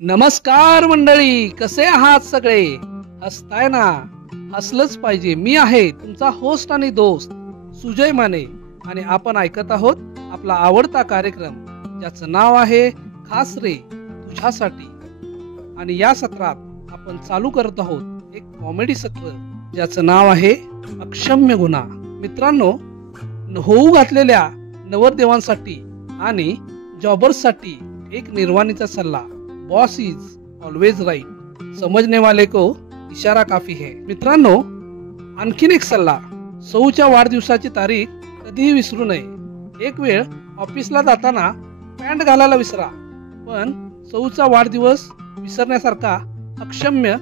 नमस्कार मंडळी, कसे आहात सगळे? हसताय ना? हसलंच पाहिजे. मी आहे तुमचा होस्ट आणि दोस्त सुजय माने आणि आपण ऐकत आहोत आपला आवडता कार्यक्रम ज्याचं नाव आहे खास रे तुझ्यासाठी. आणि या सत्रात आपण चालू करत आहोत एक कॉमेडी सत्र ज्याचं नाव आहे अक्षम्य गुन्हा. मित्रांनो, होऊ घातलेल्या नवरदेवांसाठी आणि जॉबर्ससाठी एक निर्वाणीचा सल्ला. बॉस इज ऑलवेज राइट, समझने वाले को इशारा काफी है. मित्रांनो, आणखीन एक सल्ला. सौच्या वाढदिवसाची तारीख कधीही विसरू नये. एक वेळ ऑफिसला जाताना पॅन्ट घालायला विसरा, पण सौचा वाढदिवस विसरण्यासारखा अक्षम्य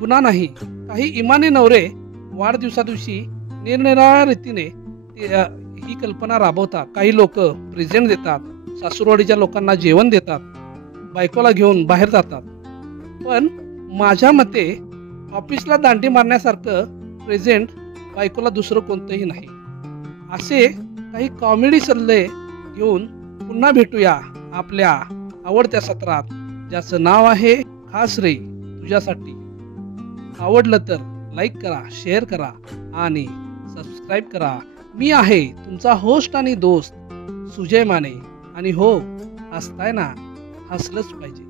गुन्हा नाही. काही इमानी नवरे वाढदिवसा दिवशी निरनिराळ्या रीतीने ही कल्पना राबवतात. काही लोक प्रेझेंट देतात, सासूरवाडीच्या लोकांना जेवण देतात, बायकोला घेऊन बाहेर जातात. पण माझ्या मते ऑफिसला दांडी मारण्यासारखं प्रेझेंट बायकोला दुसरं कोणतंही नाही. असे काही कॉमेडी सल्ले घेऊन पुन्हा भेटूया आपल्या आवडत्या सत्रात ज्याचं नाव आहे खास रे तुझ्यासाठी. आवडलं तर लाईक करा, शेअर करा आणि सबस्क्राईब करा. मी आहे तुमचा होस्ट आणि दोस्त सुजय माने. आणि हो, हसताय ना? हसलंच पाहिजे.